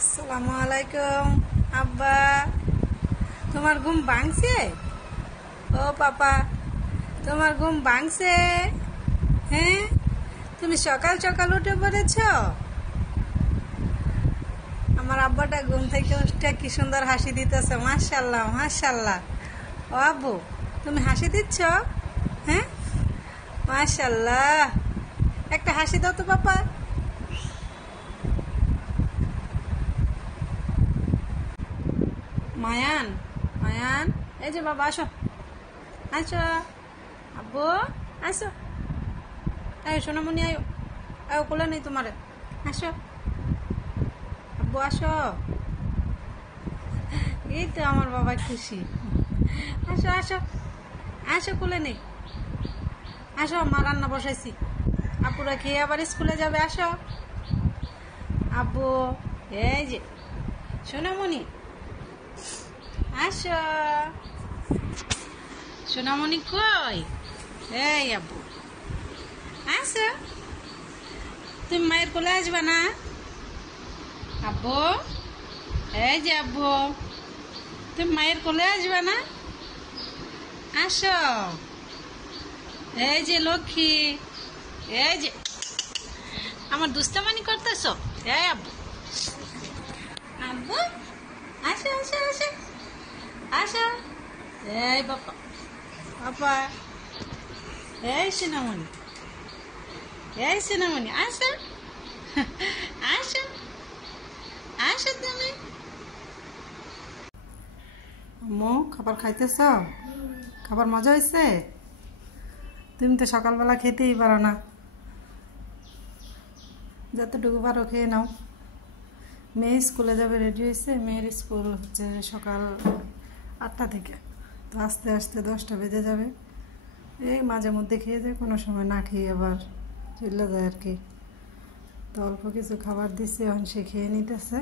আসসালামু আলাইকুম আব্বা, তোমার ঘুম ভাঙছে? ও পাপা, তোমার ঘুম ভাঙছে? হ্যাঁ, তুমি সকাল সকাল উঠে পড়েছ। আমার আব্বাটা ঘুম থেকে উঠে কি সুন্দর হাসি দিতেছে, মাশাআল্লাহ মাশাআল্লাহ। ও আব্বু, তুমি হাসি দিচ্ছ? হ্যাঁ, মাশাআল্লাহ। একটা হাসি দাও তো পাপা। মায়ান, মায়ান, এই যে বাবা, আসো আসো। আব্বু আসো। এই সোনামণি আয়ো, আয়ো, কোলে নেই তোমারে। আসো আব্বু, আসো। এই তো আমার বাবা খুশি। আসো আসো আসো, কোলে নেই। আসো, মা রান্না বসাইছি, আপুরা খেয়ে আবার স্কুলে যাবে। আসো আব্বু, এই যে সোনামণি, আসো। সোনামণি কই? এই আব্বু, আসো। তুমি মায়ের কোলে আসবে না? আব্বু, এই যে আব্বু, তুমি মায়ের কোলে আসবে না? আসো। এই যে লক্ষ্মী, এই যে আমার দুষ্টামানি করতেছ। এই আব্বু, আব্বু, আসো আসো আসো আসো। এই বাবা, বাবা, এই সোনামণি, এই সোনামণি, আসো আসো আসো। তুমি আম্মু, খাবার খাইতেছ? খাবার মজা হয়েছে? তুমি তো সকালবেলা খেতেই পারো না, যতটুকু পারো খেয়ে নাও। মেয়ে স্কুলে যাবে, রেডি হয়েছে। মেয়ের স্কুল হচ্ছে সকাল 8টা থেকে, তো আস্তে আস্তে 10টা বেজে যাবে। এই মাঝে মধ্যে খেয়ে যায়, কোনো সময় না খেয়ে আবার চলে যায় আর কি। তো অল্প কিছু খাবার দিচ্ছে, এখন সে খেয়ে নিতেছে।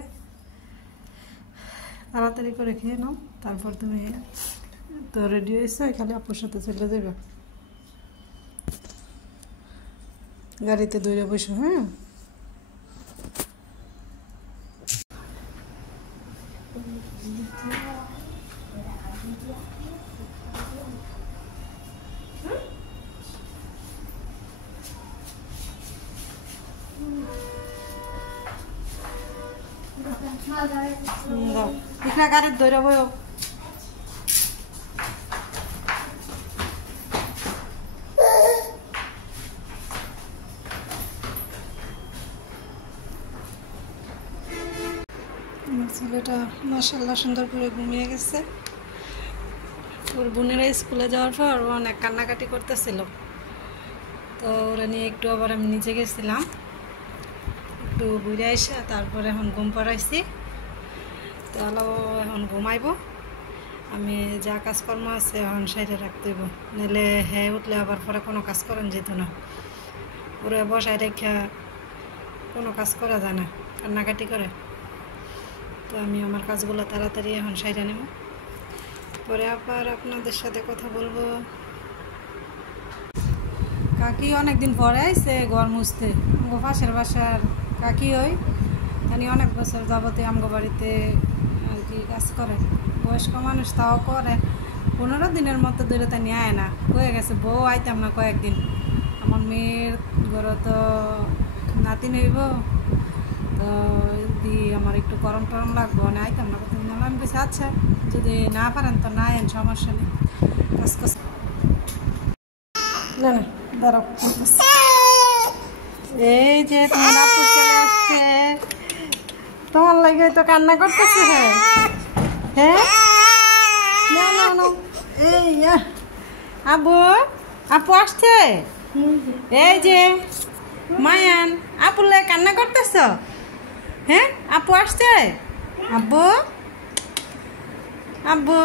তাড়াতাড়ি করে খেয়ে নাও, তারপর তুমি তো রেডি হয়েছে, খালি আপুর সাথে চলে যাবে। গাড়িতে দৌড়ে বসো। হ্যাঁ, ইকরা গাড়ির দৌড়ে বইও। আমার ছেলেটা মাশাআল্লাহ সুন্দর করে ঘুমিয়ে গেছে। ওর বোনেরা স্কুলে যাওয়ার পর ও অনেক কান্নাকাটি করতেছিল, তো ওরা নিয়ে একটু আবার আমি নিচে গেছিলাম, একটু ঘুরে এসে তারপরে এখন ঘুম পাড়াইছি। তো এখন ঘুমাইবো। আমি যা কাজকর্ম আছে এখন সাইডে রাখতে হইব, নাহলে হ্যাঁ উঠলে আবার পরে কোনো কাজ করেন যেত না। ওরা বসায় রেখা কোনো কাজ করা যায় না, কান্নাকাটি করে। তো আমি আমার কাজগুলো তাড়াতাড়ি এখন সাইডে নেব, পরে আবার আপনাদের সাথে কথা বলবো। কাকি অনেকদিন পরে আইছে ঘর মুছতে। আমগো পাশের বাসার কাকি ওই জানি অনেক বছর যাবতে আমগো বাড়িতে আর কি কাজ করে। বয়স্ক মানুষ, তাও করে 15 দিনের মতো ধরে তা নিয়ে আয় না। কয়ে গেছে বউ আইতাম না কয়েকদিন, আমার মেয়ের ঘরে তো নাতিন হইব, তো আমার একটু গরম টরম লাগবো, না আইতাম না কতদিন। আমি বেশি আচ্ছা, যদি না পারেন তো না আইন, সমস্যা নেই। কাজ করছে না, না দাঁড়াও। এই যে তোমার আপু চলে আসছে, তোমার লাগে তো কান্না করতেছে। হ্যাঁ হ্যাঁ, না না না, এই আবু, আপু আসছে। এই যে মায়ান, আপুর লাগে কান্না করতেছ? হ্যাঁ, আপু আসছে। আব্বু, আব্বু,